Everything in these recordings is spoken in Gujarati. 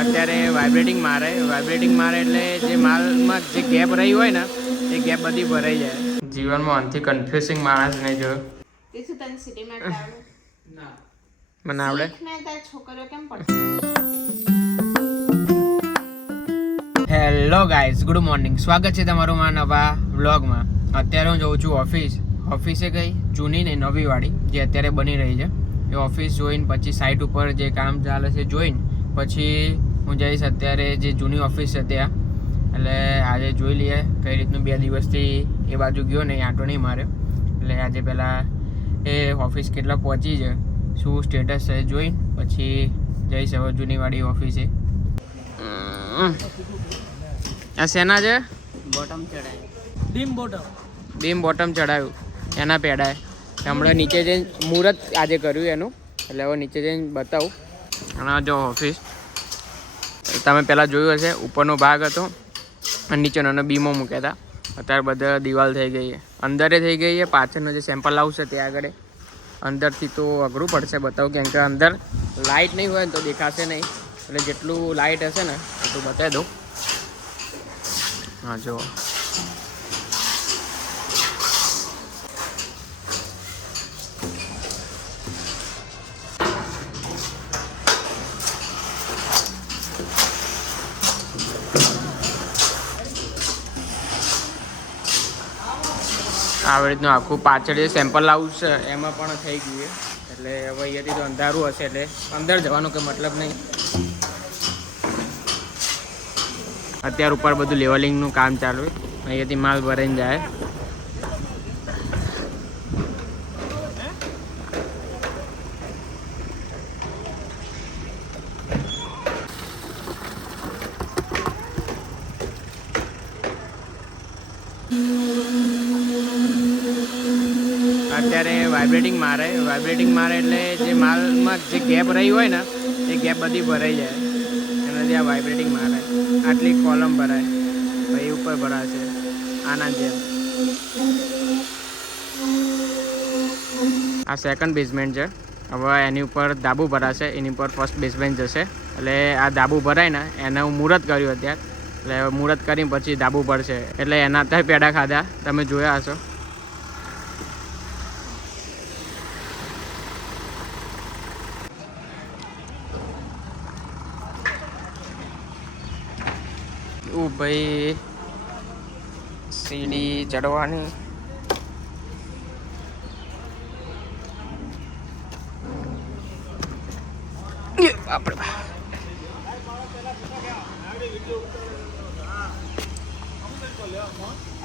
અત્યારે વાઇબ્રેટિંગ મારે એટલે જે માલમાં જે ગેપ રહી હોય ને એ ગેપ બધી ભરાઈ જાય. જીવનમાં અંતિ કન્ફ્યુઝિંગ માણસ નહીં જોયો. તને સિટીમાં આવડે ના મને આવડે. છોકરીઓ કેમ પડશે? Hello guys, good morning. સ્વાગત છે તમારું મારા નવા વ્લોગમાં. અત્યારે હું જઉં છું ઓફિસે ગઈ જૂની ને નવી વાળી જે અત્યારે બની રહી છે એ ઓફિસ જોઈને પછી સાઇટ ઉપર જે કામ ચાલે છે જોઈને પછી હું જઈશ અત્યારે જે જૂની ઓફિસ છે ત્યાં. એટલે આજે જોઈ લઈએ કઈ રીતનું 2 દિવસથી એ બાજુ ગયો ને આંટો નહીં માર્યો. એટલે આજે પહેલાં એ ઓફિસ કેટલા પહોંચી છે શું સ્ટેટસ છે જોઈને પછી જઈશ હવે જૂનીવાળી ઓફિસે. આ શેના છે? બોટમ ચડાય. બીમ બોટમ ચડાવ્યું એના પેડાય. હમણાં નીચે જઈને મુહૂર્ત આજે કર્યું એનું એટલે હવે નીચે જઈને બતાવું. અને જો ઓફિસ તમે પહેલાં જોયું હશે ઉપરનો ભાગ હતો અને નીચેનો અને બીમો મૂક્યા હતા. અત્યારે બધા દિવાલ થઈ ગઈ છે, અંદરે થઈ ગઈ છે. પાછળનો જે સેમ્પલ હાઉસ છે ત્યાં આગળ અંદરથી તો અઘરું પડશે બતાવું કેમ કે અંદર લાઇટ નહીં હોય ને તો દેખાશે નહીં. એટલે જેટલું લાઇટ હશે ને એટલું બતાવી દઉં. હા જો આવી રીતનું આખું પાછળ જે સેમ્પલ હાઉસ છે એમાં પણ થઈ ગયું છે. એટલે હવે અહીંયાથી તો અંધારું હશે એટલે અંદર જવાનું કંઈ મતલબ નહીં. અત્યારે ઉપર બધું લેવલિંગનું કામ ચાલુ છે. અહીંયાથી માલ ભરાઈને જાય. અત્યારે વાઇબ્રેટિંગ મારે એટલે જે માલમાં જે ગેપ રહી હોય ને એ ગેપ બધી ભરાઈ જાય. એનાથી આ વાઇબ્રેટિંગ મારે. આટલી કોલમ ભરાય પછી ઉપર ભરાશે આના જેમ. આ સેકન્ડ બેઝમેન્ટ છે. હવે એની ઉપર ધાબુ ભરાશે, એની ઉપર ફર્સ્ટ બેઝમેન્ટ જશે. એટલે આ ધાબુ ભરાય ને એને હું મુહૂર્ત કર્યું અત્યારે. એટલે મુહૂર્ત કરીને પછી ધાબુ ભરશે. એટલે એના અત્યારે પેડા ખાધા તમે જોયા હશો. ભાઈ સીડી ચડવાની.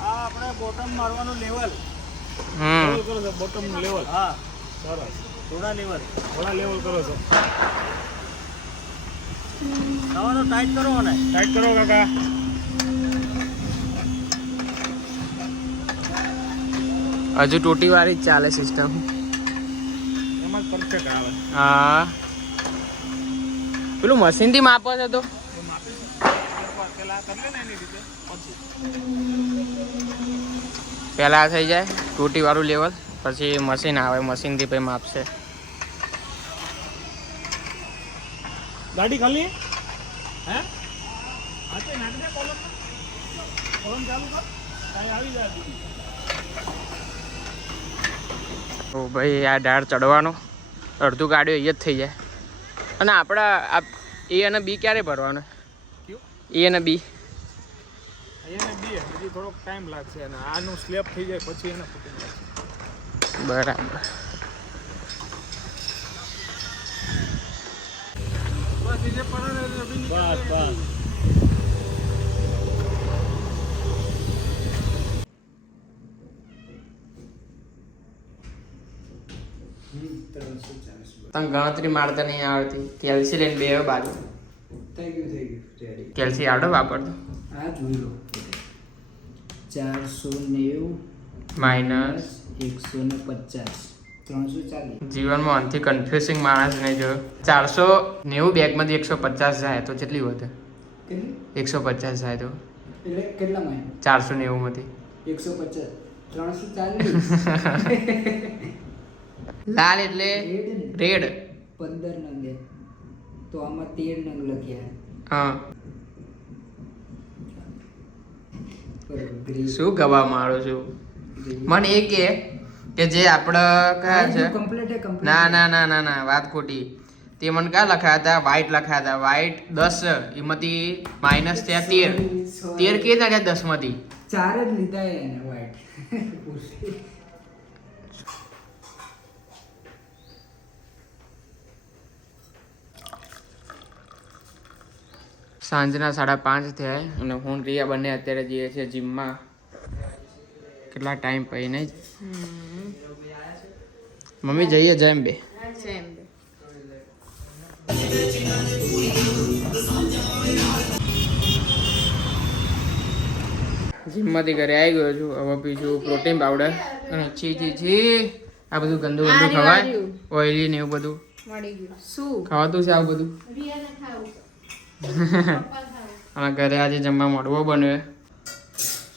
આપણે બોટમ મારવાનું લેવલ. કરો છો બોટમ લેવલ. હા સરસ. થોડા લેવલ કરો છો. તમારો ટાઈટ કરો ને. ટાઈટ કરો કાકા. હજુ ટોટી વાળી જ ચાલે સિસ્ટમ. એમાં પરફેક્ટ આવે. હા પેલું મશીન થી માપો છે તો પેલા થઈ જાય ટોટી વાળું લેવલ પછી મશીન આવે, મશીન થી પછી માપશે. ગાડી ખાલી હે આતે નાખી દે કોલમ ચાલુ કર કાઈ આવી જાય. તો ભાઈ આ ઢાળ ચડવાનો અડધું ગાડીઓ એ જ થઈ જાય. અને આપણા એ અને બી ક્યારે ભરવાનો? એ અને બી હજી થોડોક ટાઈમ લાગશે અને આનું સ્લેબ થઈ જાય પછી એને ફૂટી જશે. બરાબર. બસ તને ગણતરી મારતા નહીં આવડતી. કેલ્સી લઈને બે બાજુ થઈ ગયું રેડી. કેલ્સી આવડે વાપરતો? આ જોઈ લો 490 માઇનસ 150 340. જીવનમાં અંતિ કન્ફ્યુઝિંગ માણસ નહીં જોયો. 490 બેગમાંથી 150 જાય તો કેટલી વધે? 150 જાય તો એટલે કેટલામાં? 490 માંથી 150 340. લાલ એટલે રેડ. 15 નંગ તો આમાં 13 નંગ લખ્યા. હા બરોબર ગ્રે શું કહેવા માંગુ છું મને એ કે જે આપણે કયા છે કમ્પ્લીટ ના ના ના ના ના વાત ખોટી તે મને ક્યાં લખાયા હતા વ્હાઈટ લખાયા હતા વ્હાઈટ 10 એમાંથી માઇનસ થયા 13 કે ના 10 માંથી 4 જ લીધા એને white. સાંજના 5:30 થયા અને હું રિયા બંને અત્યારે જઈએ છીએ જીમમાં કેટલા ટાઈમ પછી નહીં મમ્મી જઈએ જેમ બે જીમમાંથી ઘરે આવી ગયો છું હવે પીશું પ્રોટીન પાવડર અને છી આ બધું ગંદુ ખવાય ઓઇલી ને એવું બધું મળી ગયું શું ખાવાતું છે આ બધું રિયાને ખાવું અને ઘરે આજે જમવા મળવો બને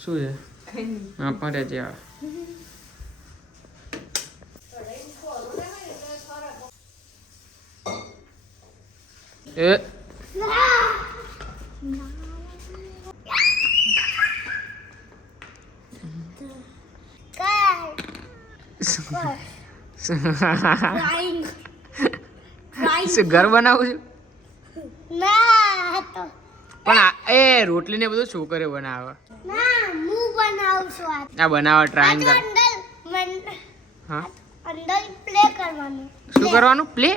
શું છે હા પણ રહેજે આવે એ શું ઘર બનાવું છું પણ એ રોટલી ને બધું છોકરીઓ બનાવે આ બનાવે ટ્રાયંગલ હા શું કરવાનું પ્લે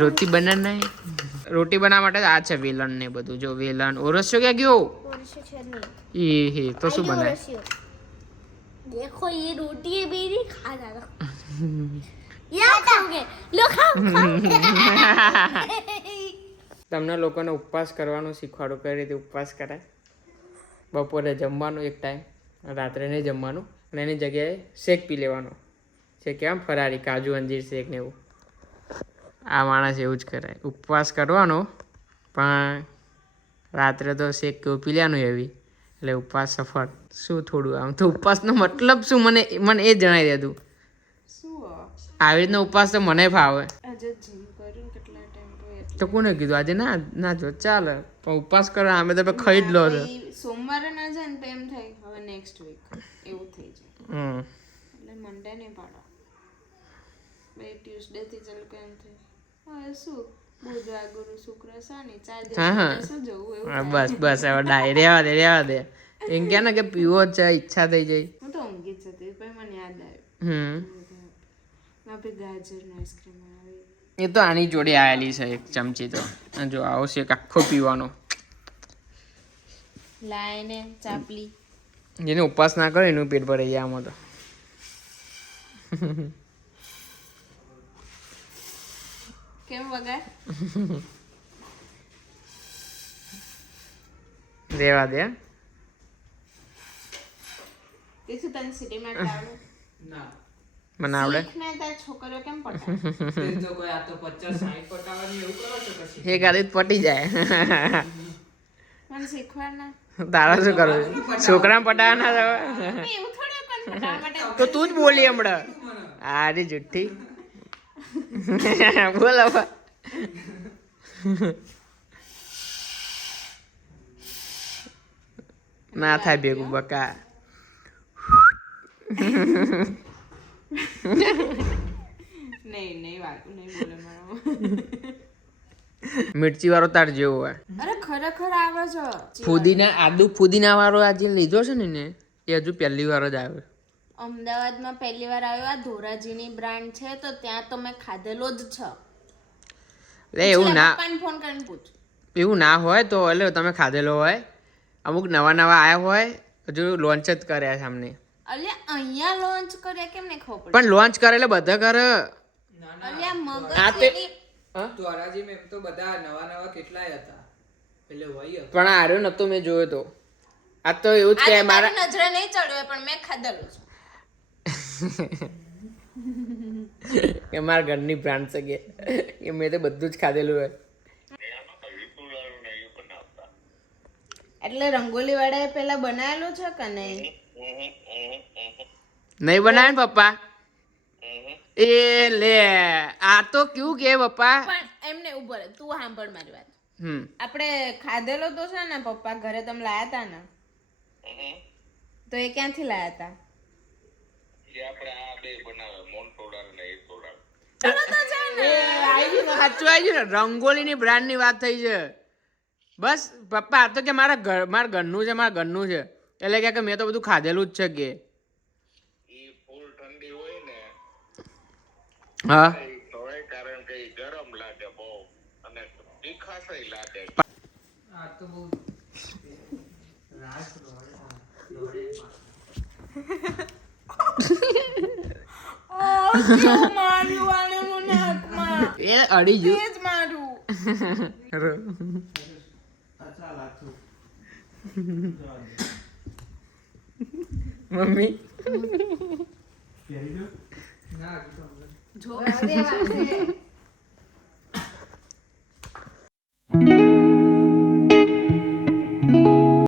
રોટી બનાવવાની રોટી બનાવવા માટે આ છે વેલણ ને બધું જો વેલણ ઓરસ્યો ક્યાં ગયો એ હે તો શું બનાય देखो ये रोटी है मेरी खा जाना या खाओगे लो खाओ તમને લોકોને ઉપવાસ કરવાનું શીખવાડો કઈ રીતે ઉપવાસ કરાય બપોરે જમવાનું એક ટાઈમ રાત્રે નહીં જમવાનું અને એની જગ્યાએ શેક પી લેવાનો છે કેમ ફરારી કાજુ અંજીર શેક ને એવું આ માણસ એવું જ કરાય ઉપવાસ કરવાનો પણ રાત્રે તો શેક કેવું પી લેવાનું એવી એટલે ઉપવાસ સફળ શું થોડું આમ તો ઉપવાસનો મતલબ શું મને એ જણાવી દેતું શું આવી રીતનો ઉપવાસ તો મને ફાવે આજે જીમ કર્યું કેટલા ટાઈમ તો કોને કીધું આજે ના જો ચાલે પણ ઉપવાસ કરો અમે તો ખાઈ જ લો છો સોમવારે ના જાય ને તો એમ થાય હવે નેક્સ્ટ વીક એવું થઈ જાય એટલે મંડે નહીં પાડો ભાઈ ટ્યુસડે થી ચાલુ કેમ થાય હવે શું બુધવાર ગુરુ શુક્ર શનિ 4 દિવસ શું જવું એવું બસ હવે રહેવા દે એમ કે ને કે પીવો જ છે ઈચ્છા થઈ જાય હું તો ઊંઘી જ હતી પછી મને યાદ આવ્યું આપે ગાજરનો આઈસ્ક્રીમ આવી એ તો આની જોડે આવેલી છે એક ચમચી તો જો આવો છે આખો પીવાનો લાઈને ચાપલી જેને ઉપવાસ ના કરે એનું પેટ ભરાઈ જાય આમાં તો કેમ વગાર રેવા દે તે શું તને સિટીમાં આવડે ના મને આવડે શીખને તાર છોકરીઓ કેમ પટાવે તો કોઈ આ તો 50 60 પટાવાની એવું કરો છો પછી એ ગાડી જ પટી જાય મને શીખવાડ ના તારા શું કરવું છોકરા પટાવાના છે એવું થોડું કોણ પટાવવા માટે તો તું જ બોલી હમણાં અરે જુઠ્ઠી બોલ હવે ના થાય ભેગું બકા નહીં વાત નહીં બોલે મારો મિર્ચી વાળો તાર જેવો હોય અરે ખરેખર આવે છો ફુદીના વાળો આજે લીધો છે ને એ હજુ પહેલી વાર જ આવ્યો અમદાવાદમાં પહેલી વાર આવ્યો આ ધોરાજીની બ્રાન્ડ છે તો ત્યાં તો મેં ખાધેલો જ છે એવું ના પપ્પાને ફોન કરીને પૂછ એવું ના હોય તો એટલે તમે ખાધેલો હોય અમુક નવા આવ્યા હોય હજુ લોન્ચ જ કર્યા સામને અલ્યા અહીંયા લોન્ચ કર્યા કેમ નહીં ખબર પણ લોન્ચ કરે એટલે બધા કરે અલ્યા આ તે મગજ દ્વારાજી મેં તો બધા નવા કેટલાય હતા એટલે હોય પણ આર્યો નતો મેં જોયો તો આ તો એવું જ કે મારા નજરે નહીં ચડ્યો પણ મેં ખાધેલો છે કે મારા ઘરની બ્રાન્ડ છે કે મેં તો બધું જ ખાધેલું હોય એટલે રંગોલી વાળાએ પેલા બનાવેલું છે કે નહીં નહીં બનાવે ને પપ્પા એ લે આ તો કેવું કે પપ્પા પણ એમને ઉભો રહે, તું સાંભળ મારી વાત. હમ આપણે ખાધેલો તો છે ને પપ્પા ઘરે તમે લાયા તા ને, તો એ ક્યાંથી લાયા તા? સાચું આવી ગયું ને, રંગોલીની બ્રાન્ડની વાત થઈ છે. બસ પપ્પા આ તો કે મારા ઘરનું છે, મારા ઘરનું છે, એટલે કે મેં તો બધું ખાધેલું જ છે કે. હા માર્યું આને મને હાથમાં, એ અડી ગયું. તેજ માર્યું. મમ્મી જોવા દેવા છે.